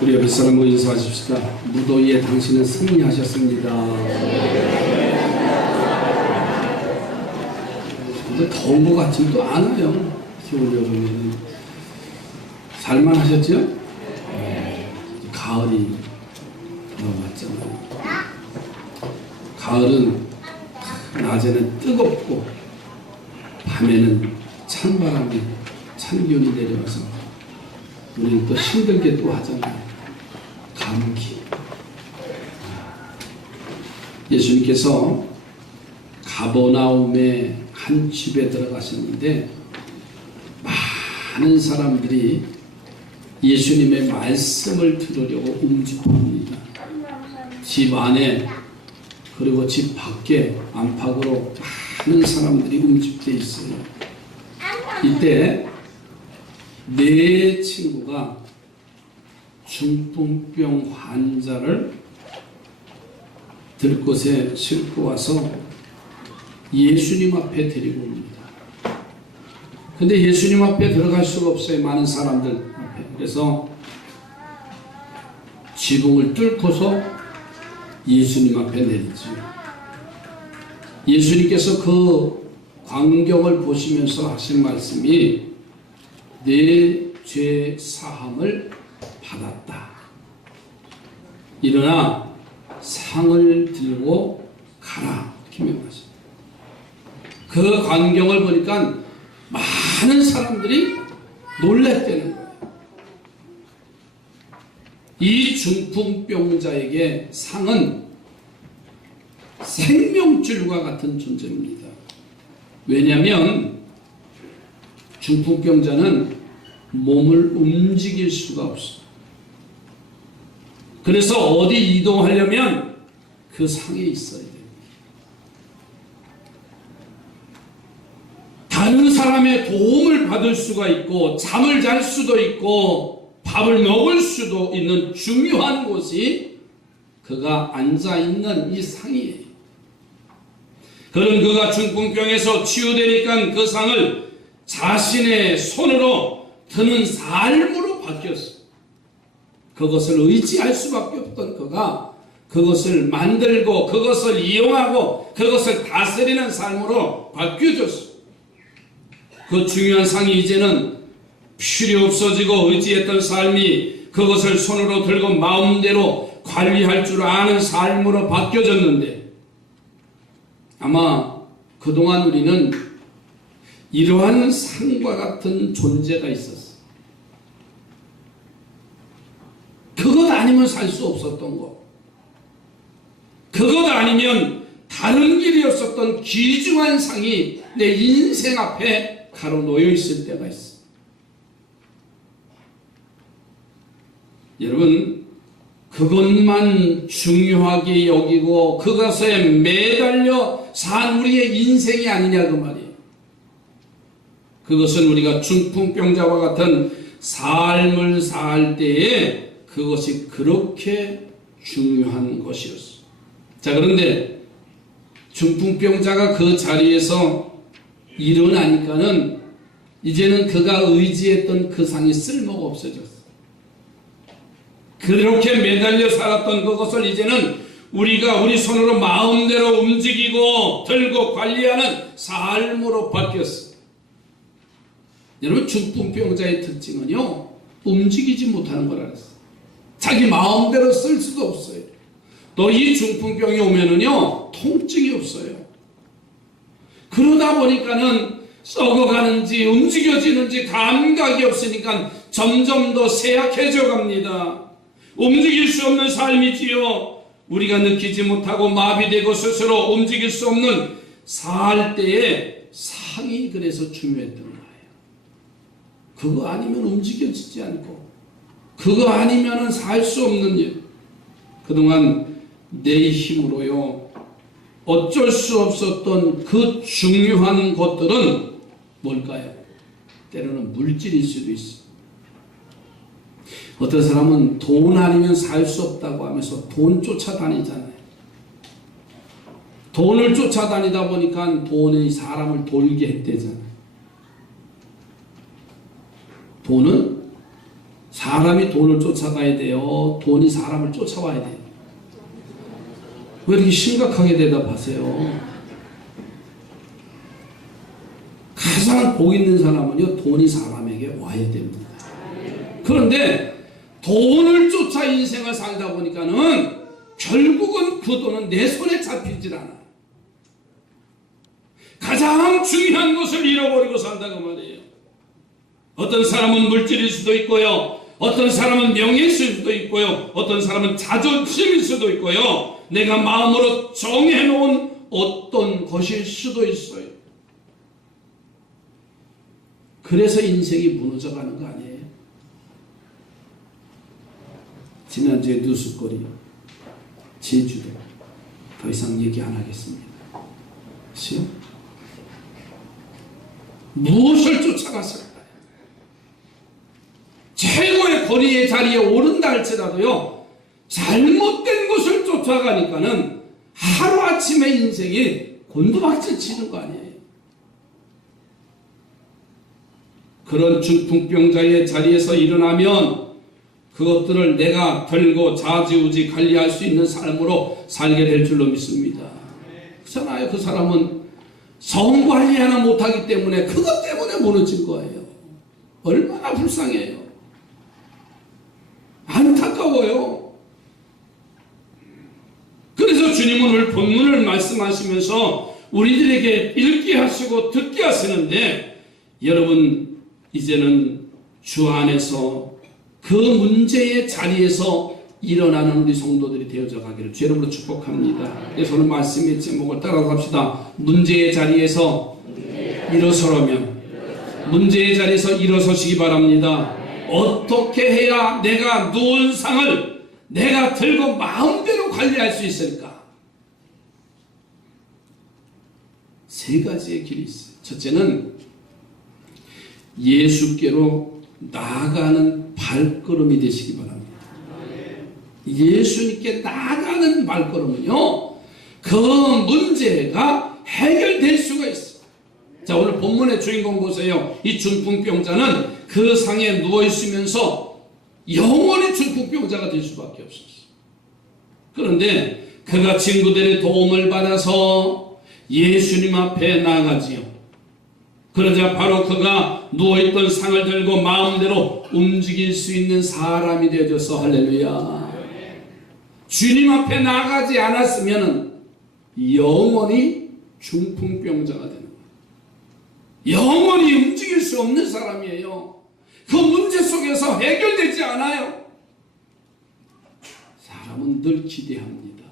우리 옆에 사람과 인사하십시다. 무더위에 당신은 승리하셨습니다. 근데 더운 것 같지도 않아요. 겨울 여름에는. 살만하셨죠? 네. 가을이 넘어왔잖아요. 가을은 낮에는 뜨겁고 밤에는 찬바람이 찬기운이 내려와서 우리는 또 힘들게 또 하잖아요. 감기. 예수님께서 가버나움의 한 집에 들어가셨는데 많은 사람들이 예수님의 말씀을 들으려고 움직입니다. 집 안에 그리고 집 밖에 안팎으로 많은 사람들이 움직여 있어요. 이때 네 친구가 중풍병 환자를 들곳에 싣고 와서 예수님 앞에 데리고 옵니다. 근데 예수님 앞에 들어갈 수가 없어요. 많은 사람들 앞에. 그래서 지붕을 뚫고서 예수님 앞에 내리죠. 예수님께서 그 광경을 보시면서 하신 말씀이 내 죄 사함을 받았다. 일어나 상을 들고 가라. 이렇게 명하십니다. 그 광경을 보니까 많은 사람들이 놀랬다는 거예요. 이 중풍병자에게 상은 생명줄과 같은 존재입니다. 왜냐하면 중풍병자는 몸을 움직일 수가 없어요. 그래서 어디 이동하려면 그 상에 있어야 됩니다. 다른 사람의 도움을 받을 수가 있고 잠을 잘 수도 있고 밥을 먹을 수도 있는 중요한 곳이 그가 앉아있는 이 상이에요. 그런 그가 중풍병에서 치유되니까 그 상을 자신의 손으로 드는 삶으로 바뀌었어요. 그것을 의지할 수밖에 없던 그가 그것을 만들고 그것을 이용하고 그것을 다스리는 삶으로 바뀌어졌어요. 그 중요한 상이 이제는 필요 없어지고 의지했던 삶이 그것을 손으로 들고 마음대로 관리할 줄 아는 삶으로 바뀌어졌는데 아마 그동안 우리는 이러한 상과 같은 존재가 있었어요. 그것 아니면 살 수 없었던 것. 그것 아니면 다른 길이 없었던 귀중한 상이 내 인생 앞에 가로놓여 있을 때가 있어. 여러분, 그것만 중요하게 여기고 그것에 매달려 산 우리의 인생이 아니냐 그 말이에요. 그것은 우리가 중풍병자와 같은 삶을 살 때에 그것이 그렇게 중요한 것이었어. 자, 그런데 중풍병자가 그 자리에서 일어나니까는 이제는 그가 의지했던 그 상이 쓸모가 없어졌어. 그렇게 매달려 살았던 그것을 이제는 우리가 우리 손으로 마음대로 움직이고 들고 관리하는 삶으로 바뀌었어. 여러분, 중풍병자의 특징은요, 움직이지 못하는 거라 그랬어. 자기 마음대로 쓸 수도 없어요. 또 이 중풍병이 오면은요, 통증이 없어요. 그러다 보니까는 썩어가는지 움직여지는지 감각이 없으니까 점점 더 쇠약해져 갑니다. 움직일 수 없는 삶이지요. 우리가 느끼지 못하고 마비되고 스스로 움직일 수 없는 살 때에 상이 그래서 중요했던 거예요. 그거 아니면 움직여지지 않고 그거 아니면 살 수 없는 일. 그동안 내 힘으로요 어쩔 수 없었던 그 중요한 것들은 뭘까요? 때로는 물질일 수도 있어요. 어떤 사람은 돈 아니면 살 수 없다고 하면서 돈 쫓아다니잖아요. 돈을 쫓아다니다 보니까 돈이 사람을 돌게 했대잖아요. 돈은 사람이 돈을 쫓아가야 돼요? 돈이 사람을 쫓아와야 돼요? 왜 이렇게 심각하게 대답하세요? 가장 복 있는 사람은요, 돈이 사람에게 와야 됩니다. 그런데 돈을 쫓아 인생을 살다 보니까는 결국은 그 돈은 내 손에 잡히질 않아요. 가장 중요한 것을 잃어버리고 산다고 말이에요. 어떤 사람은 물질일 수도 있고요, 어떤 사람은 명예일 수도 있고요, 어떤 사람은 자존심일 수도 있고요, 내가 마음으로 정해놓은 어떤 것일 수도 있어요. 그래서 인생이 무너져가는 거 아니에요? 지난주에 뉴스거리 제주도 더 이상 얘기 안 하겠습니다. 그렇죠? 무엇을 쫓아갔을까요? 최고의 권위의 자리에 오른다 할지라도요, 잘못된 것을 쫓아가니까는 하루아침에 인생이 곤두박질 치는 거 아니에요? 그런 중풍병자의 자리에서 일어나면 그것들을 내가 들고 좌지우지 관리할 수 있는 삶으로 살게 될 줄로 믿습니다. 그렇잖아요. 그 사람은 성 관리 하나 못하기 때문에 그것 때문에 무너진 거예요. 얼마나 불쌍해요. 안타까워요. 그래서 주님은 오늘 본문을 말씀하시면서 우리들에게 읽게 하시고 듣게 하시는데, 여러분 이제는 주 안에서 그 문제의 자리에서 일어나는 우리 성도들이 되어져 가기를 주 이름으로 축복합니다. 그래서 오늘 말씀의 제목을 따라서 합시다. 문제의 자리에서 일어서려면 문제의 자리에서 일어서시기 바랍니다. 어떻게 해야 내가 누운 상을 내가 들고 마음대로 관리할 수 있을까? 세 가지의 길이 있어요. 첫째는 예수께로 나아가는 발걸음이 되시기 바랍니다. 예수님께 나아가는 발걸음은요, 그 문제가 해결될 수가 있어요. 자, 오늘 본문의 주인공 보세요. 이 중풍병자는 그 상에 누워있으면서 영원히 중풍병자가 될 수밖에 없었어요. 그런데 그가 친구들의 도움을 받아서 예수님 앞에 나아가지요. 그러자 바로 그가 누워있던 상을 들고 마음대로 움직일 수 있는 사람이 되어져서 할렐루야. 주님 앞에 나가지 않았으면 영원히 중풍병자가 되는 거예요. 영원히 움직일 수 없는 사람이에요. 그 문제 속에서 해결되지 않아요. 사람은 늘 기대합니다.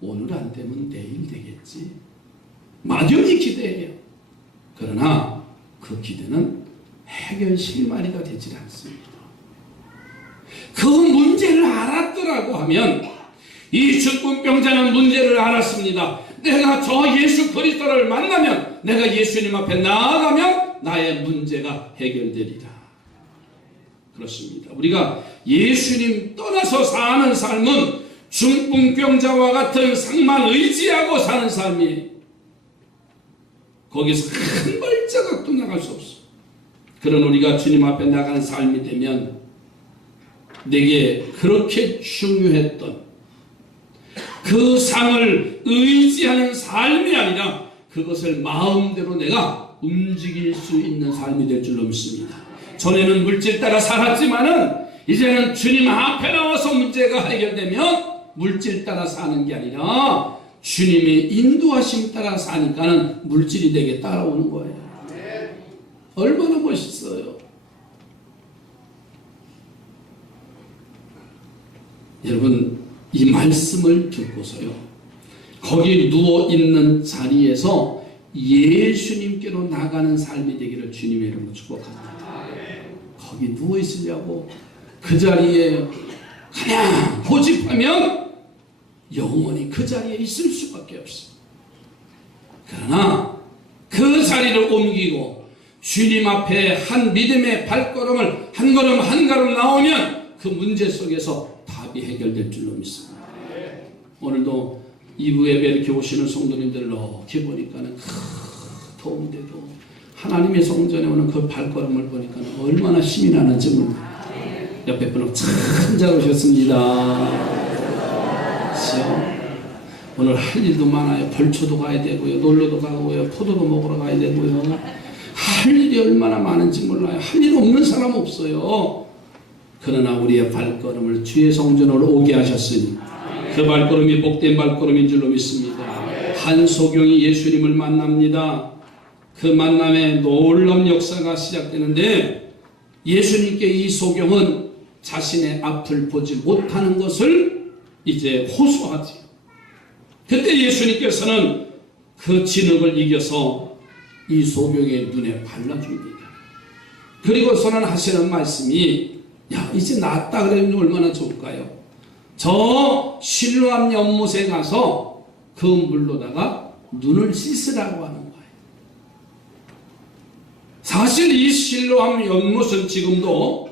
오늘 안 되면 내일 되겠지. 막연히 기대해요. 그러나 그 기대는 해결 실마리가 되질 않습니다. 그 문제를 알았더라고 하면, 이 중풍병자는 문제를 알았습니다. 내가 저 예수 그리스도를 만나면, 내가 예수님 앞에 나아가면 나의 문제가 해결되리라. 그렇습니다. 우리가 예수님 떠나서 사는 삶은 중풍병자와 같은 상만 의지하고 사는 삶이에요. 거기서 한 발자국도 나갈 수 없어. 그런 우리가 주님 앞에 나가는 삶이 되면 내게 그렇게 중요했던 그 상을 의지하는 삶이 아니라 그것을 마음대로 내가 움직일 수 있는 삶이 될 줄로 믿습니다. 전에는 물질 따라 살았지만은 이제는 주님 앞에 나와서 문제가 해결되면 물질 따라 사는 게 아니라 주님의 인도하심 따라 사니까는 물질이 내게 따라오는 거예요. 얼마나 멋있어요. 여러분, 이 말씀을 듣고서요, 거기 누워있는 자리에서 예수님께로 나가는 삶이 되기를 주님의 이름으로 축복합니다. 거기 누워있으려고 그 자리에 그냥 고집하면 영원히 그 자리에 있을 수밖에 없어요. 그러나 그 자리를 옮기고 주님 앞에 한 믿음의 발걸음을 한 걸음 한 걸음 나오면 그 문제 속에서 답이 해결될 줄로 믿습니다. 오늘도 2부 예배 이렇게 오시는 성도님들 이렇게 보니까는 더운데도 하나님의 성전에 오는 그 발걸음을 보니까 얼마나 힘이 나는지 모릅니다. 옆에 분은 참 잘 오셨습니다. 그렇죠? 오늘 할 일도 많아요. 벌초도 가야 되고요. 놀러도 가고요. 포도도 먹으러 가야 되고요. 할 일이 얼마나 많은지 몰라요. 할 일 없는 사람 없어요. 그러나 우리의 발걸음을 주의 성전으로 오게 하셨으니 그 발걸음이 복된 발걸음인 줄로 믿습니다. 한소경이 예수님을 만납니다. 그 만남에 놀라운 역사가 시작되는데 예수님께 이 소경은 자신의 앞을 보지 못하는 것을 이제 호소하지요. 그때 예수님께서는 그 진흙을 이겨서 이 소경의 눈에 발라줍니다. 그리고서는 하시는 말씀이 야 이제 낫다 그러면 얼마나 좋을까요? 저 실로암 연못에 가서 그 물로다가 눈을 씻으라고 하는 거예요. 사실 이 실로암 연못은 지금도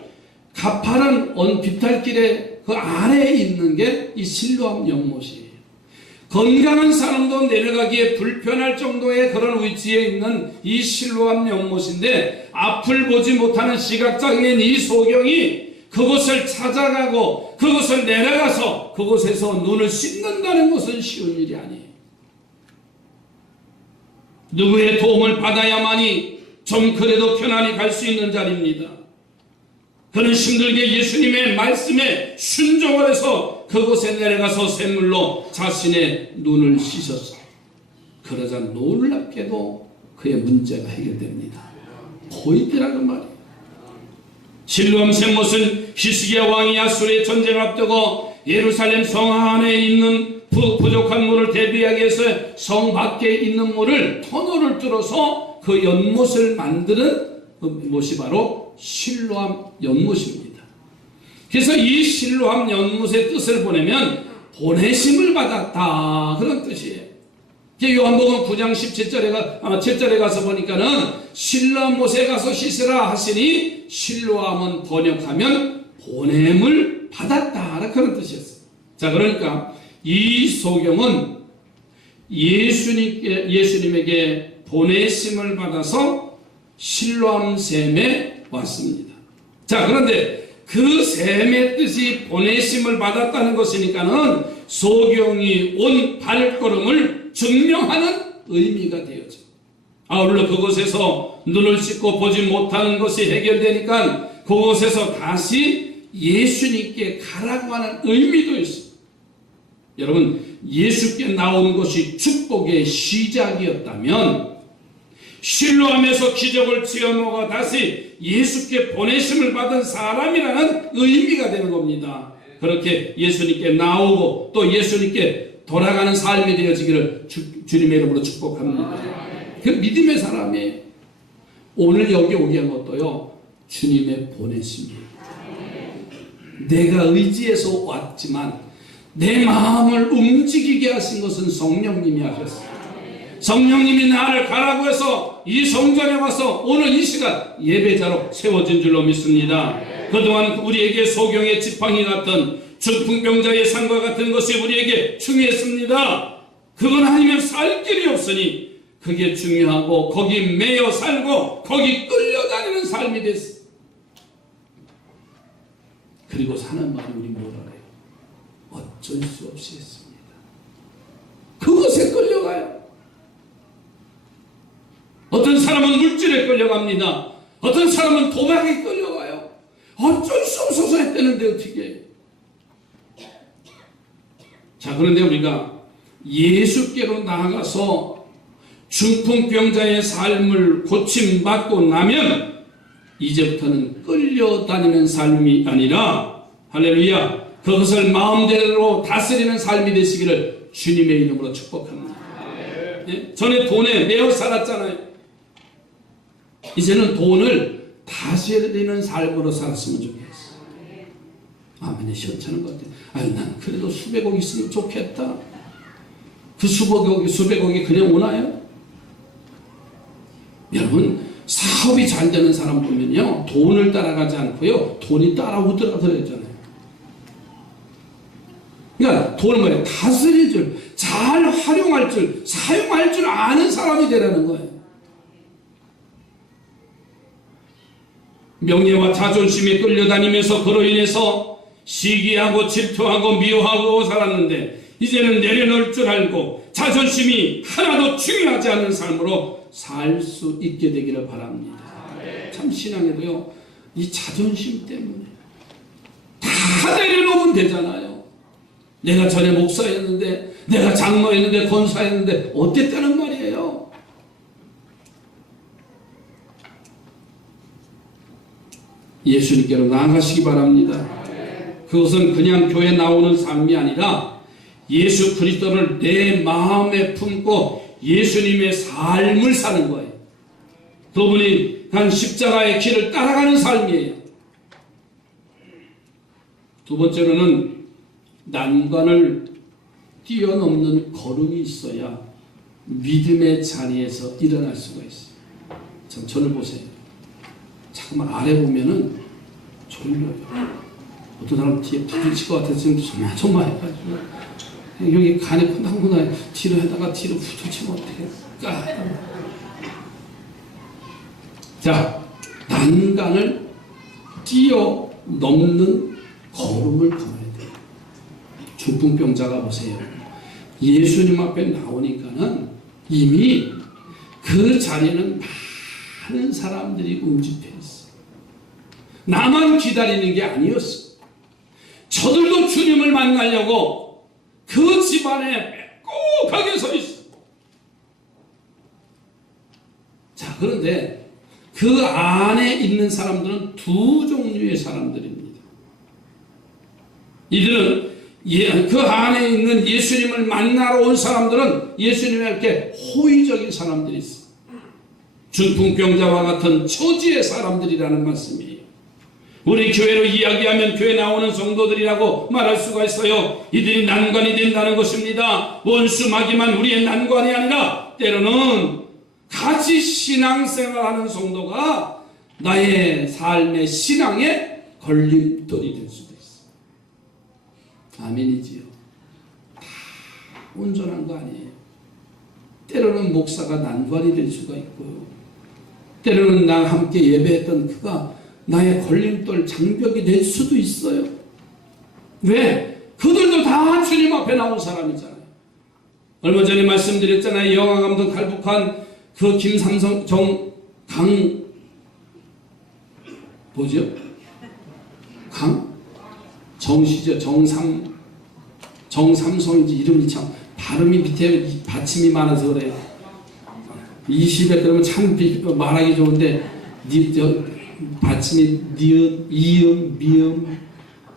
가파른 비탈길의 그 아래에 있는 게 이 실로암 연못이에요. 건강한 사람도 내려가기에 불편할 정도의 그런 위치에 있는 이 실로암 연못인데 앞을 보지 못하는 시각장애인 이 소경이 그곳을 찾아가고 그곳을 내려가서 그곳에서 눈을 씻는다는 것은 쉬운 일이 아니에요. 누구의 도움을 받아야만이 좀 그래도 편안히 갈 수 있는 자리입니다. 그는 힘들게 예수님의 말씀에 순종을 해서 그곳에 내려가서 샘물로 자신의 눈을 씻었어요. 그러자 놀랍게도 그의 문제가 해결됩니다. 보이더라는 말이에요. 실로암 샘못은 히스기야 왕이 아수르의 전쟁을 앞두고 예루살렘 성 안에 있는 부족한 물을 대비하기 위해서 성 밖에 있는 물을 터널을 뚫어서 그 연못을 만드는 그 못이 바로 실로암 연못입니다. 그래서 이 실로암 연못의 뜻을 보내면 보내심을 받았다 그런 뜻이에요. 요한복음 9장 7절에 가서 보니까는 실로암 못에 가서 씻으라 하시니 실로암은 번역하면 보냄을 받았다 그런 뜻이었어요. 자 그러니까 이 소경은 예수님에게 보내심을 받아서 실로암 샘에 왔습니다. 자 그런데 그 샘의 뜻이 보내심을 받았다는 것이니까는 소경이 온 발걸음을 증명하는 의미가 되어져. 아울러 그곳에서 눈을 씻고 보지 못하는 것이 해결되니까 그곳에서 다시 예수님께 가라고 하는 의미도 있습니다. 여러분 예수께 나오는 것이 축복의 시작이었다면 실로암에서 기적을 지어먹어 다시 예수께 보내심을 받은 사람이라는 의미가 되는 겁니다. 그렇게 예수님께 나오고 또 예수님께 돌아가는 삶이 되어지기를 주님의 이름으로 축복합니다. 그 믿음의 사람이 오늘 여기 오게 한 것도요 주님의 보내심이에요. 내가 의지해서 왔지만 내 마음을 움직이게 하신 것은 성령님이 하셨어요. 성령님이 나를 가라고 해서 이 성전에 와서 오늘 이 시간 예배자로 세워진 줄로 믿습니다. 그동안 우리에게 소경의 지팡이 같은 중풍병자의 상과 같은 것이 우리에게 중요했습니다. 그건 아니면 살 길이 없으니 그게 중요하고 거기 매여 살고 거기 끌려다니는 삶이 됐어. 그리고 사는 말이 우리 뭐라 해요? 어쩔 수 없이 했습니다. 그것에 끌려가요. 어떤 사람은 물질에 끌려갑니다. 어떤 사람은 도박에 끌려가요. 어쩔 수 없어서 했다는데 어떻게 해요? 자 그런데 우리가 예수께로 나아가서 중풍병자의 삶을 고침받고 나면 이제부터는 끌려다니는 삶이 아니라 할렐루야 그것을 마음대로 다스리는 삶이 되시기를 주님의 이름으로 축복합니다. 예? 전에 돈에 매여 살았잖아요. 이제는 돈을 다스리는 삶으로 살았으면 좋겠어. 아멘이 시원찮은 것 같아요. 아유 난 그래도 수백억 있으면 좋겠다. 그 수백억이 그냥 오나요? 여러분 사업이 잘 되는 사람 보면요 돈을 따라가지 않고요 돈이 따라오더라 그랬잖아요. 그러니까 돈을 뭐예요? 다스릴 줄, 잘 활용할 줄, 사용할 줄 아는 사람이 되라는 거예요. 명예와 자존심에 끌려다니면서 그로 인해서 시기하고 질투하고 미워하고 살았는데 이제는 내려놓을 줄 알고 자존심이 하나도 중요하지 않는 삶으로 살 수 있게 되기를 바랍니다. 참 신앙에도요, 이 자존심 때문에 다 내려놓으면 되잖아요. 내가 전에 목사였는데, 내가 장로였는데, 권사였는데 어땠다는 말이에요. 예수님께로 나아가시기 바랍니다. 그것은 그냥 교회 나오는 삶이 아니라 예수 그리스도를 내 마음에 품고 예수님의 삶을 사는 거예요. 그분이 간 십자가의 길을 따라가는 삶이에요. 두 번째로는 난관을 뛰어넘는 걸음이 있어야 믿음의 자리에서 일어날 수가 있어요. 참 저를 보세요. 잠깐만 아래 보면은 졸려요. 어떤 사람 뒤에 부딪힐 것 같아서 지금 조마조마 해가지고 여기 간이 콩닥콩닥 뒤로 하다가 뒤로 부딪히면 어떡해. 자, 난간을 뛰어넘는 걸음을 걸어야 돼요. 중풍병자가 보세요. 예수님 앞에 나오니까는 이미 그 자리는 많은 사람들이 움집해 있어요. 나만 기다리는 게 아니었어요. 저들도 주님을 만나려고 그 집안에 빽빽하게 서 있어요. 자, 그런데 그 안에 있는 사람들은 두 종류의 사람들입니다. 이들은 그 안에 있는 예수님을 만나러 온 사람들은 예수님에게 호의적인 사람들이 있어요. 중풍병자와 같은 처지의 사람들이라는 말씀이에요. 우리 교회로 이야기하면 교회 나오는 성도들이라고 말할 수가 있어요. 이들이 난관이 된다는 것입니다. 원수마귀만 우리의 난관이 아니라 때로는 같이 신앙생활하는 성도가 나의 삶의 신앙의 걸림돌이 될 수도 있어요. 아멘이지요. 다 온전한 거 아니에요. 때로는 목사가 난관이 될 수가 있고요. 때로는 나와 함께 예배했던 그가 나의 걸림돌 장벽이 될 수도 있어요. 왜? 그들도 다 주님 앞에 나온 사람이잖아요. 얼마 전에 말씀드렸잖아요. 영화감독 탈북한 그 김삼성 뭐죠? 정시죠. 정삼성인지 이름이 참 발음이 밑에 받침이 많아서 그래요. 20에 그러면 참 말하기 좋은데 받침이 니은, 이음, 미음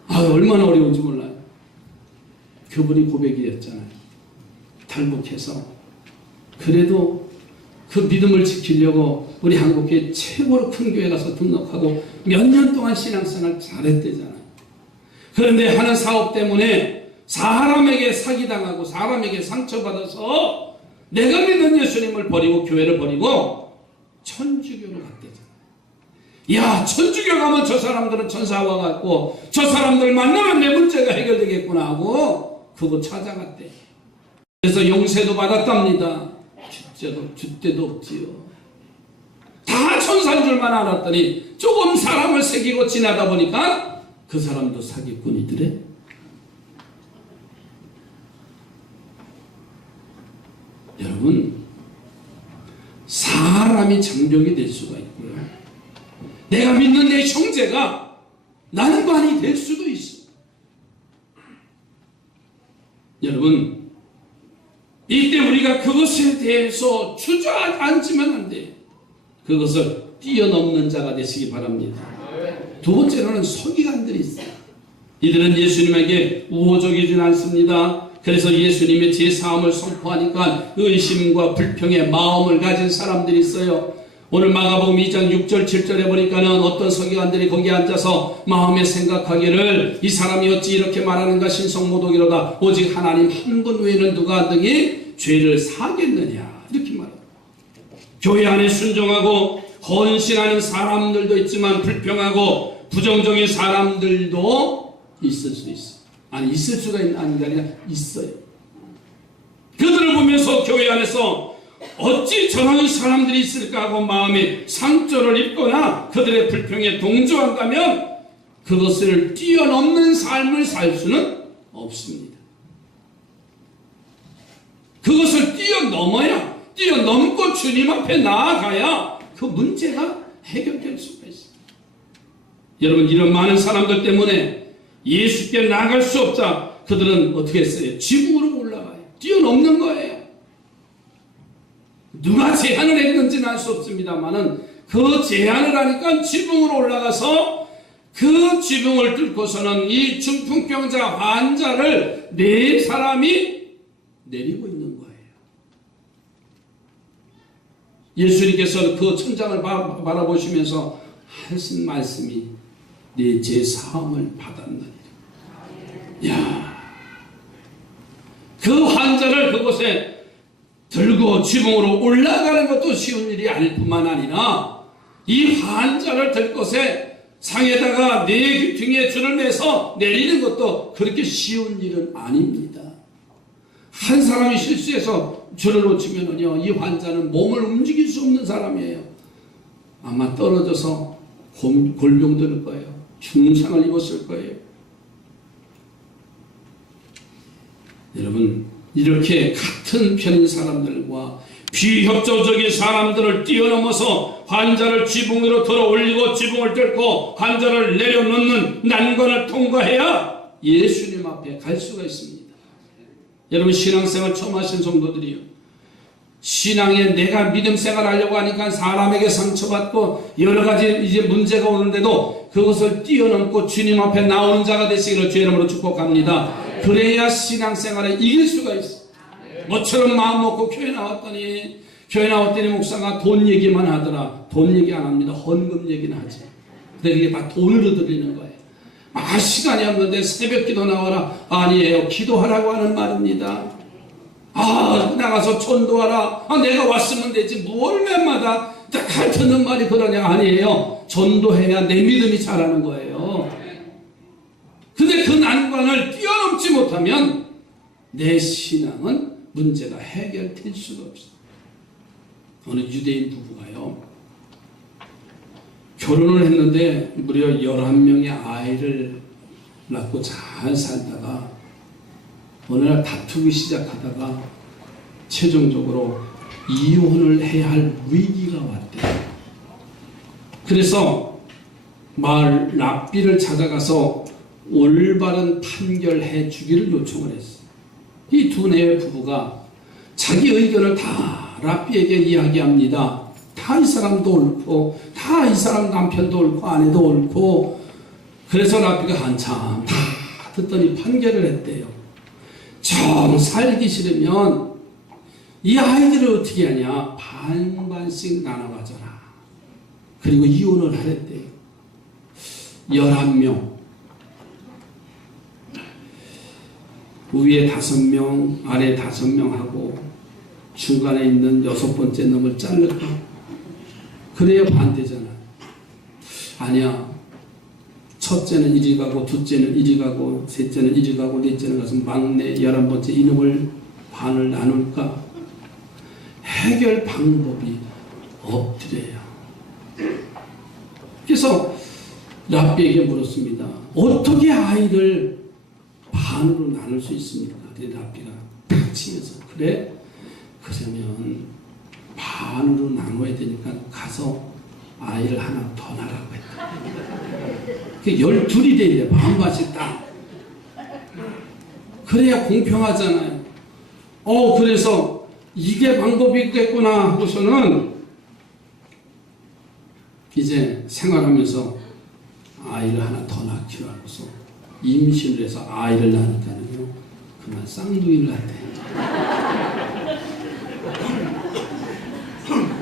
얼마나 어려운지 몰라요. 그분이 고백이었잖아요. 탈북해서 그래도 그 믿음을 지키려고 우리 한국교회 최고로 큰 교회 가서 등록하고 몇 년 동안 신앙생활 잘했대잖아요. 그런데 하는 사업 때문에 사람에게 사기당하고 사람에게 상처받아서 내가 믿는 예수님을 버리고 교회를 버리고 천주교로 갔대잖아요. 야, 천주교 가면 저 사람들은 천사와 같고 저 사람들 만나면 내 문제가 해결되겠구나 하고 그거 찾아갔대. 그래서 용세도 받았답니다. 줏대도 없지요. 다 천사인 줄만 알았더니 조금 사람을 새기고 지나다 보니까 그 사람도 사기꾼이더래. 여러분, 사람이 장벽이 될 수가 있고요. 내가 믿는 내 형제가 난관이 될 수도 있어. 여러분, 이때 우리가 그것에 대해서 주저앉으면 안 돼요. 그것을 뛰어넘는 자가 되시기 바랍니다. 두 번째로는 서기관들이 있어요. 이들은 예수님에게 우호적이진 않습니다. 그래서 예수님의 제사함을 선포하니까 의심과 불평의 마음을 가진 사람들이 있어요. 오늘 마가복음 2장 6절 7절에 보니까는 어떤 서기관들이 거기에 앉아서 마음에 생각하기를 이 사람이 어찌 이렇게 말하는가 신성모독이로다. 오직 하나님 한 분 외에는 누가 등이 죄를 사겠느냐 이렇게 말합니다. 교회 안에 순종하고 헌신하는 사람들도 있지만 불평하고 부정적인 사람들도 있을 수 있어요. 아니 있을 수가 있는 게 아니라 있어요. 그들을 보면서 교회 안에서 어찌 저런 사람들이 있을까 하고 마음에 상처를 입거나 그들의 불평에 동조한다면 그것을 뛰어넘는 삶을 살 수는 없습니다. 그것을 뛰어넘고 주님 앞에 나아가야 그 문제가 해결될 수가 있습니다. 여러분, 이런 많은 사람들 때문에 예수께 나갈 수 없자 그들은 어떻게 했어요? 지붕으로 올라가요. 뛰어넘는 거예요. 누가 제안을 했는지는 알 수 없습니다만은 그 제안을 하니까 지붕으로 올라가서 그 지붕을 뚫고서는 이 중풍병자 환자를 네 사람이 내리고 있는 거예요. 예수님께서 그 천장을 바라보시면서 하신 말씀이 네 죄사함을 받았느니라. 야, 그 환자를 그곳에 들고 지붕으로 올라가는 것도 쉬운 일이 아닐 뿐만 아니라 이 환자를 들 곳에 상에다가 네 등에 줄을 매서 내리는 것도 그렇게 쉬운 일은 아닙니다. 한 사람이 실수해서 줄을 놓치면요, 이 환자는 몸을 움직일 수 없는 사람이에요. 아마 떨어져서 골병 들 거예요. 중상을 입었을 거예요. 여러분, 이렇게 같은 편인 사람들과 비협조적인 사람들을 뛰어넘어서 환자를 지붕으로 들어 올리고 지붕을 뚫고 환자를 내려놓는 난관을 통과해야 예수님 앞에 갈 수가 있습니다. 여러분, 신앙생활 처음 하신 성도들이요, 신앙에 내가 믿음 생활 하려고 하니까 사람에게 상처받고 여러 가지 이제 문제가 오는데도 그것을 뛰어넘고 주님 앞에 나오는 자가 되시기를 주의 이름으로 축복합니다. 그래야 신앙생활에 이길 수가 있어. 모처럼 마음 먹고 교회 나왔더니 목사가 돈 얘기만 하더라. 돈 얘기 안 합니다. 헌금 얘기는 하지. 근데 그게 다 돈으로 드리는 거예요. 시간이 없는데 새벽 기도 나와라. 아니에요. 기도하라고 하는 말입니다. 나가서 전도하라. 내가 왔으면 되지. 뭘 맨마다 다 듣는 말이 그러냐. 아니에요. 전도해야 내 믿음이 자라는 거예요. 근데 그 난관을 뛰어넘지 못하면 내 신앙은 문제가 해결될 수가 없어요. 어느 유대인 부부가요, 결혼을 했는데 무려 11명의 아이를 낳고 잘 살다가 어느 날 다투기 시작하다가 최종적으로 이혼을 해야 할 위기가 왔대요. 그래서 마을 랍비를 찾아가서 올바른 판결해 주기를 요청을 했어요. 이 두 네의 부부가 자기 의견을 다 랍비에게 이야기합니다. 다 이 사람도 옳고, 다 이 사람 남편도 옳고, 아내도 옳고. 그래서 랍비가 한참 다 듣더니 판결을 했대요. 정 살기 싫으면 이 아이들을 어떻게 하냐, 반반씩 나눠 가져라. 그리고 이혼을 하랬대요. 11명, 위에 5명, 아래 5명 하고 중간에 있는 6번째 놈을 자를까? 그래야 반대잖아. 아니야. 첫째는 이리 가고, 둘째는 이리 가고, 셋째는 이리 가고, 넷째는 가서 막내 11번째 이놈을 반을 나눌까? 해결 방법이 없더래요. 그래서 랍비에게 물었습니다. 어떻게 아이를 반으로 나눌 수 있습니까? 그래, 랍비가 탁 치면서, 그래? 그러면 반으로 나눠야 되니까 가서 아이를 하나 더 낳으라고 했다. 12이 되는데 반반씩 딱. 그래야 공평하잖아요. 그래서 이게 방법이겠구나 하고서는 이제 생활하면서 아이를 하나 더 낳기로 하고서 임신을 해서 아이를 낳으니까는요, 그만 쌍둥이를 낳대.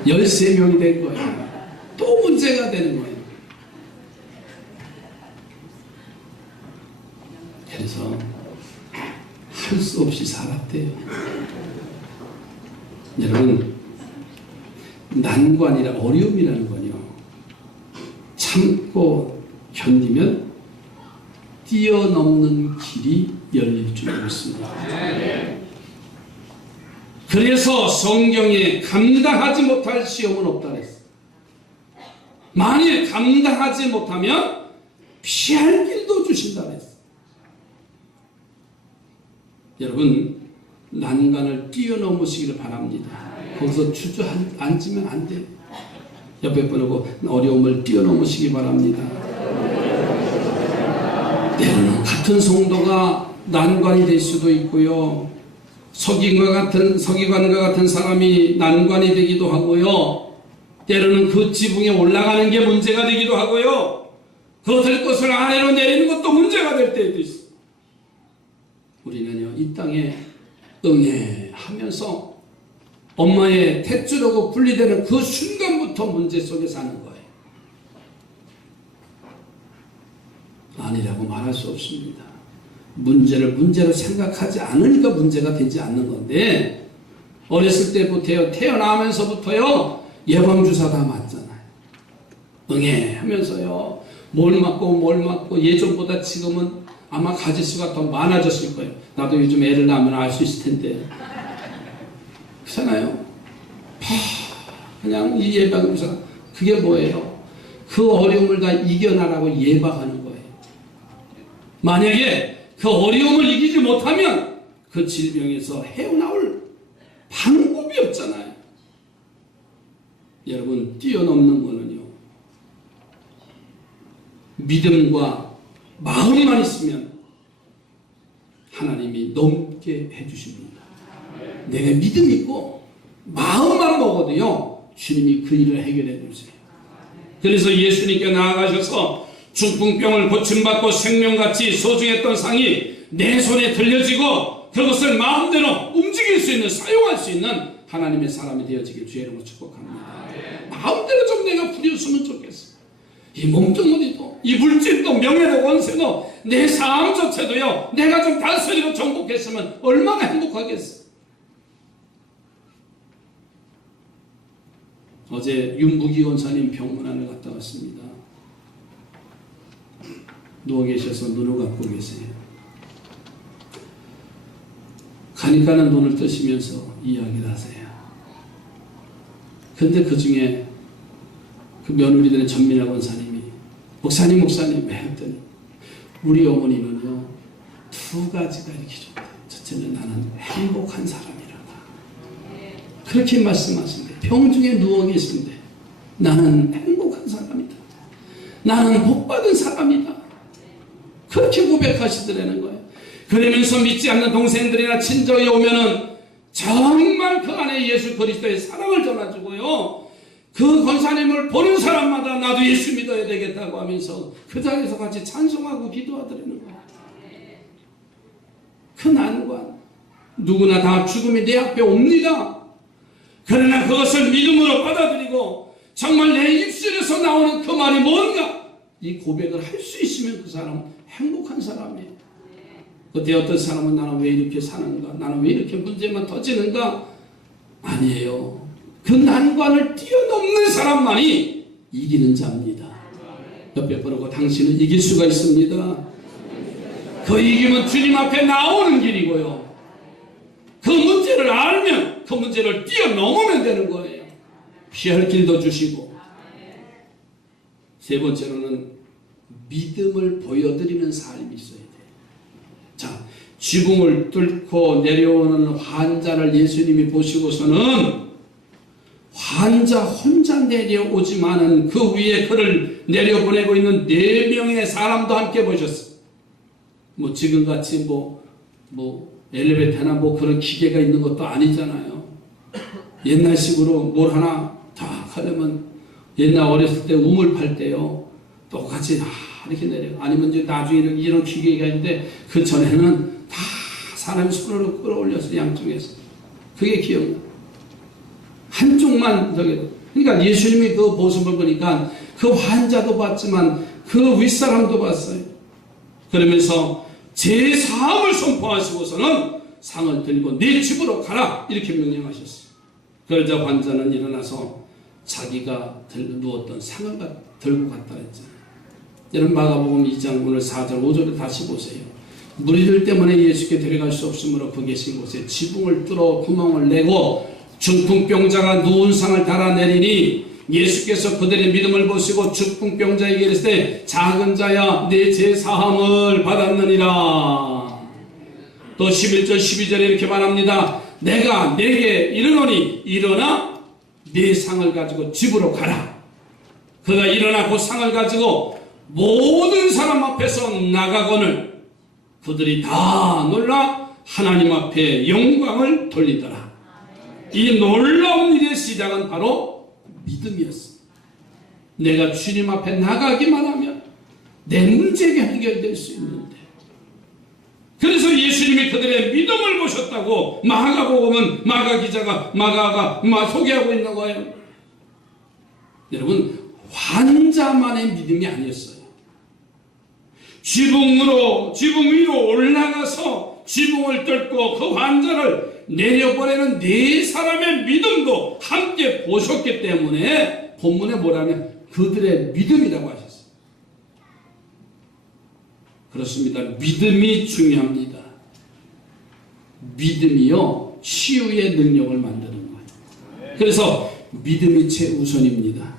13명이 된 거예요. 또 문제가 되는 거예요. 그래서 할 수 없이 살았대요. 여러분, 난관이라 어려움이라는 건요, 참고 견디면 뛰어넘는 길이 열릴 줄 믿습니다. 그래서 성경에 감당하지 못할 시험은 없다 그랬어요. 만일 감당하지 못하면 피할 길도 주신다 그랬어요. 여러분, 난관을 뛰어넘으시기를 바랍니다. 거기서 주저앉으면 안 돼요. 옆에 분하고 어려움을 뛰어넘으시기 바랍니다. 때로는 같은 성도가 난관이 될 수도 있고요. 서기관과 같은 사람이 난관이 되기도 하고요. 때로는 그 지붕에 올라가는 게 문제가 되기도 하고요. 될 것을 아래로 내리는 것도 문제가 될 때도 있어요. 우리는요, 이 땅에 응애하면서 엄마의 탯줄하고 분리되는 그 순간부터 문제 속에 사는 거예요. 아니라고 말할 수 없습니다. 문제를 문제로 생각하지 않으니까 문제가 되지 않는 건데, 어렸을 때부터요, 태어나면서부터요, 예방주사 다 맞잖아요. 응애하면서요, 뭘 맞고 예전보다 지금은 아마 가지수가 더 많아졌을 거예요. 나도 요즘 애를 낳으면 알 수 있을 텐데. 그렇잖아요. 그냥 이 예방주사, 그게 뭐예요? 그 어려움을 다 이겨나라고 예방하는 거예요. 만약에 그 어려움을 이기지 못하면 그 질병에서 헤어나올 방법이 없잖아요. 여러분, 뛰어넘는 거는요, 믿음과 마음만 있으면 하나님이 넘게 해주십니다. 내가 믿음 있고 마음만 먹어도요, 주님이 그 일을 해결해 주세요. 그래서 예수님께 나아가셔서 중풍병을 고침받고 생명같이 소중했던 상이 내 손에 들려지고 그것을 마음대로 움직일 수 있는, 사용할 수 있는 하나님의 사람이 되어지길 주의 이름으로 축복합니다. 마음대로 좀 내가 부렸으면 좋겠어. 이 몸뚱어리도, 이 물질도, 명예도, 권세도, 내 삶조차도요, 내가 좀 단순히로 정복했으면 얼마나 행복하겠어. 어제 윤부기 권사님 병문안을 갔다 왔습니다. 누워 계셔서 눈을 감고 계세요. 가니까는 눈을 뜨시면서 이야기를 하세요. 근데 그 중에 그 며느리 되는 전민아 권사님이 목사님 왜 했더니 우리 어머니는요, 두 가지가 이렇게 좋대요. 첫째는 나는 행복한 사람이라다. 그렇게 말씀하신대. 병중에 누워 계신데 나는 행복한 사람이다. 나는 복받은 사람이다. 그렇게 고백하시더라는 거예요. 그러면서 믿지 않는 동생들이나 친정에 오면은 정말 그 안에 예수 그리스도의 사랑을 전해주고요, 그 권사님을 보는 사람마다 나도 예수 믿어야 되겠다고 하면서 그 자리에서 같이 찬송하고 기도하더라는 거예요. 그 난관, 누구나 다 죽음이 내 앞에 옵니다. 그러나 그것을 믿음으로 받아들이고 정말 내 입술에서 나오는 그 말이 뭔가, 이 고백을 할 수 있으면 그 사람은 행복한 사람이에요. 그때 어떤 사람은 나는 왜 이렇게 사는가, 나는 왜 이렇게 문제만 터지는가? 아니에요. 그 난관을 뛰어넘는 사람만이 이기는 자입니다. 옆에 보고 당신은 이길 수가 있습니다. 그 이김은 주님 앞에 나오는 길이고요, 그 문제를 알면 그 문제를 뛰어넘으면 되는 거예요. 피할 길도 주시고, 세 번째로는 믿음을 보여드리는 삶이 있어야 돼요. 자, 지붕을 뚫고 내려오는 환자를 예수님이 보시고서는 환자 혼자 내려오지만은 그 위에 그를 내려보내고 있는 4명의 사람도 함께 보셨어요. 뭐 지금같이 뭐 엘리베이터나 뭐 그런 기계가 있는 것도 아니잖아요. 옛날식으로 뭘 하나 다 하려면 옛날 어렸을 때 우물 팔 때요, 똑같이 다 이렇게 내려. 아니면 이제 나중에 이런 기계가 있는데 그 전에는 다 사람이 손으로 끌어올려서 양쪽에서. 그게 기억나. 한쪽만 저기. 그러니까 예수님이 그 모습을 보니까 그 환자도 봤지만 그 윗사람도 봤어요. 그러면서 제 사함을 선포하시고서는 상을 들고 네 집으로 가라 이렇게 명령하셨어요. 그러자 환자는 일어나서 자기가 누웠던 상을 들고 갔다 했잖아요. 여러분, 마가복음 2장 오늘 4절 5절을 다시 보세요. 무리들 때문에 예수께 데려갈 수 없으므로 그 계신 곳에 지붕을 뚫어 구멍을 내고 중풍병자가 누운 상을 달아내리니 예수께서 그들의 믿음을 보시고 중풍병자에게 이르시되 작은 자야 내 죄 사함을 받았느니라. 또 11절 12절에 이렇게 말합니다. 내가 내게 이르노니 일어나 네 상을 가지고 집으로 가라. 그가 일어나 그 상을 가지고 모든 사람 앞에서 나가거늘 그들이 다 놀라 하나님 앞에 영광을 돌리더라. 이 놀라운 일의 시작은 바로 믿음이었습니다. 내가 주님 앞에 나가기만 하면 내 문제가 해결될 수 있는데, 그래서 예수님이 그들의 믿음을 보셨다고 마가복음은 마가 기자가 소개하고 있는 거예요. 여러분, 환자만의 믿음이 아니었어요. 지붕 위로 올라가서 지붕을 뚫고 그 환자를 내려보내는 네 사람의 믿음도 함께 보셨기 때문에 본문에 뭐라면 그들의 믿음이라고 하셨어요. 그렇습니다. 믿음이 중요합니다. 믿음이요 치유의 능력을 만드는 거예요. 그래서 믿음이 최우선입니다.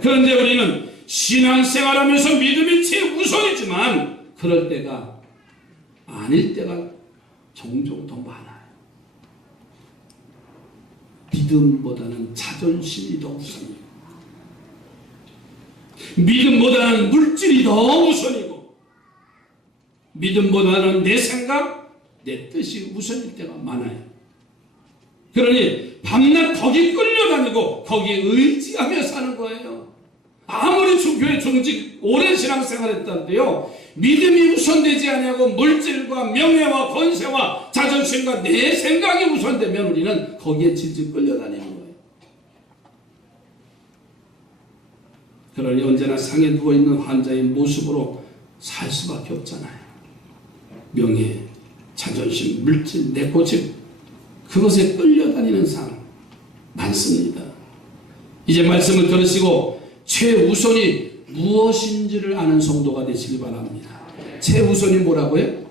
그런데 우리는 신앙생활하면서 믿음이 최우선이지만 그럴 때가 아닐 때가 종종 더 많아요. 믿음보다는 자존심이 더 우선이고, 믿음보다는 물질이 더 우선이고, 믿음보다는 내 생각, 내 뜻이 우선일 때가 많아요. 그러니 밤낮 거기 끌려다니고 거기 의지하며 사는 거예요. 아무리 교회 종직 오랜 신앙생활 했다는데요, 믿음이 우선되지 아니하고 물질과 명예와 권세와 자존심과 내 생각이 우선되면 우리는 거기에 질질 끌려다니는 거예요. 그러니 언제나 상에 누워있는 환자의 모습으로 살 수밖에 없잖아요. 명예, 자존심, 물질, 내 고집, 그것에 끌려다니는 사람 많습니다. 이제 말씀을 들으시고 최우선이 무엇인지를 아는 성도가 되시기 바랍니다. 최우선이 뭐라고요?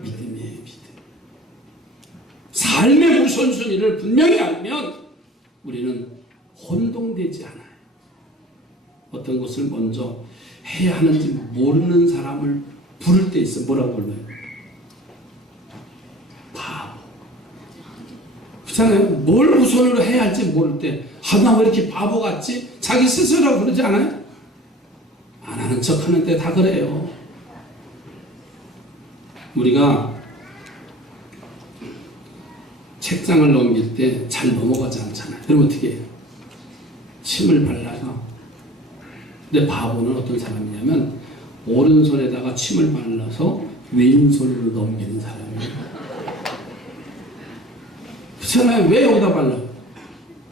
믿음이에요. 믿음. 삶의 우선순위를 분명히 알면 우리는 혼동되지 않아요. 어떤 것을 먼저 해야 하는지 모르는 사람을 부를 때 있어. 뭐라고 불러요? 바보. 그렇잖아요. 뭘 우선으로 해야 할지 모를 때, 나 왜 이렇게 바보 같지? 자기 스스로 그러지 않아요? 안 하는 척 하는데 다 그래요. 우리가 책장을 넘길 때 잘 넘어가지 않잖아요. 그럼 어떻게 해요? 침을 발라요. 근데 바보는 어떤 사람이냐면 오른손에다가 침을 발라서 왼손으로 넘기는 사람이에요. 그렇잖아요. 왜 여기다 발라?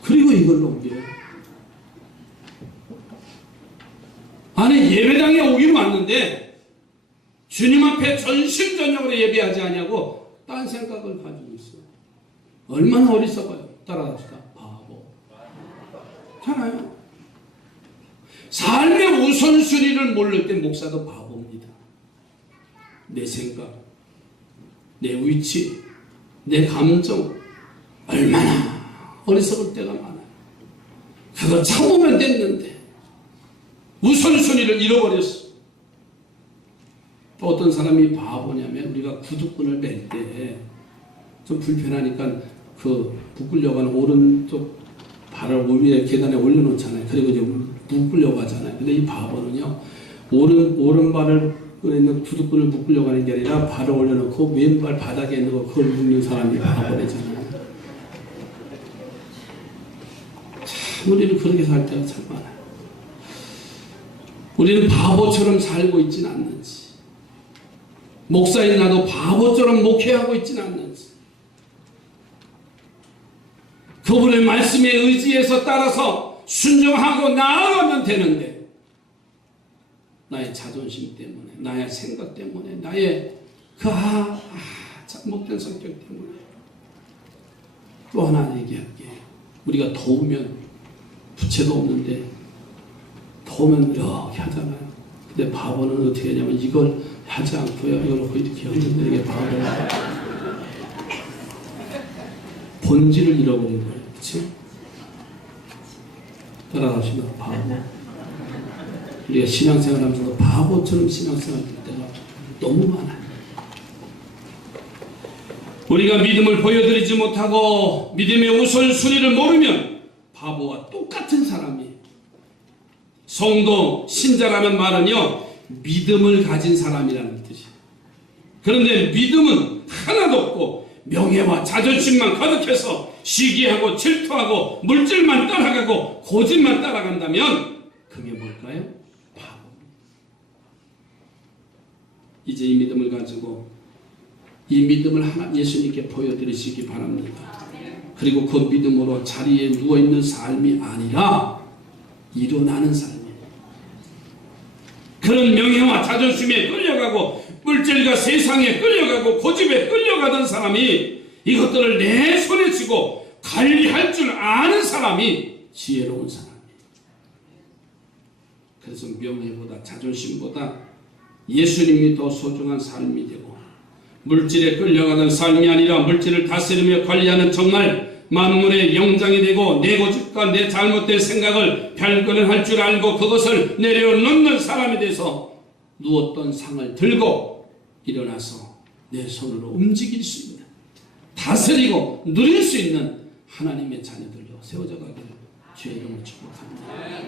그리고 이걸 넘겨요. 아니, 예배당에 오기는 왔는데 주님 앞에 전심전력으로 예배하지 않냐고 딴 생각을 가지고 있어요. 얼마나 어리석어요. 따라합시다. 바보. 괜찮아요. 삶의 우선순위를 모를 때 목사도 바보입니다. 내 생각, 내 위치, 내 감정, 얼마나 어리석을 때가 많아요. 그거 참으면 됐는데 우선순위를 잃어버렸어. 또 어떤 사람이 바보냐면 우리가 구두끈을 멜 때 좀 불편하니까 그 묶으려고 하는 오른쪽 발을 위에 계단에 올려놓잖아요. 그리고 이제 묶으려고 하잖아요. 근데 이 바보는요, 오른발을 있는 구두끈을 묶으려고 하는 게 아니라 발을 올려놓고 왼발 바닥에 있는 거 그걸 묶는 사람이 바보래잖아요. 참 우리는 그렇게 살 때가 참 많아요. 우리는 바보처럼 살고 있지는 않는지, 목사인 나도 바보처럼 목회하고 있지는 않는지, 그분의 말씀에 의지해서 따라서 순종하고 나아가면 되는데 나의 자존심 때문에, 나의 생각 때문에, 나의 잘못된 성격 때문에. 또 하나 얘기할게요. 우리가 더우면 부채도 없는데 더우면 이렇게 하잖아요. 근데 바보는 어떻게 하냐면 이걸 하지 않고요. 이걸 놓고 이렇게 하는데 이게 바보야. 본질을 잃어버린 거예요. 그치? 따라가시면 바보. 우리가 신앙생활 하면서 바보처럼 신앙생활 할 때가 너무 많아요. 우리가 믿음을 보여드리지 못하고 믿음의 우선순위를 모르면 바보와 똑같은 사람이 성도, 신자라는 말은요 믿음을 가진 사람이라는 뜻이에요. 그런데 믿음은 하나도 없고 명예와 자존심만 가득해서 시기하고 질투하고 물질만 따라가고 고집만 따라간다면 그게 뭘까요? 바보. 이제 이 믿음을 가지고 이 믿음을 예수님께 보여드리시기 바랍니다. 그리고 그 믿음으로 자리에 누워있는 삶이 아니라 일어나는 삶이에요. 그런 명예와 자존심에 끌려가고 물질과 세상에 끌려가고 고집에 끌려가던 사람이 이것들을 내 손에 쥐고 관리할 줄 아는 사람이 지혜로운 사람이에요. 그래서 명예보다 자존심보다 예수님이 더 소중한 삶이 되고 물질에 끌려가던 삶이 아니라 물질을 다스리며 관리하는 정말 만물의 영장이 되고 내 고집과 내 잘못된 생각을 발견할 줄 알고 그것을 내려놓는 사람이 돼서 누웠던 상을 들고 일어나서 내 손으로 움직일 수 있는 다스리고 누릴 수 있는 하나님의 자녀들로 세워져 가기를 주의 이름으로 축복합니다.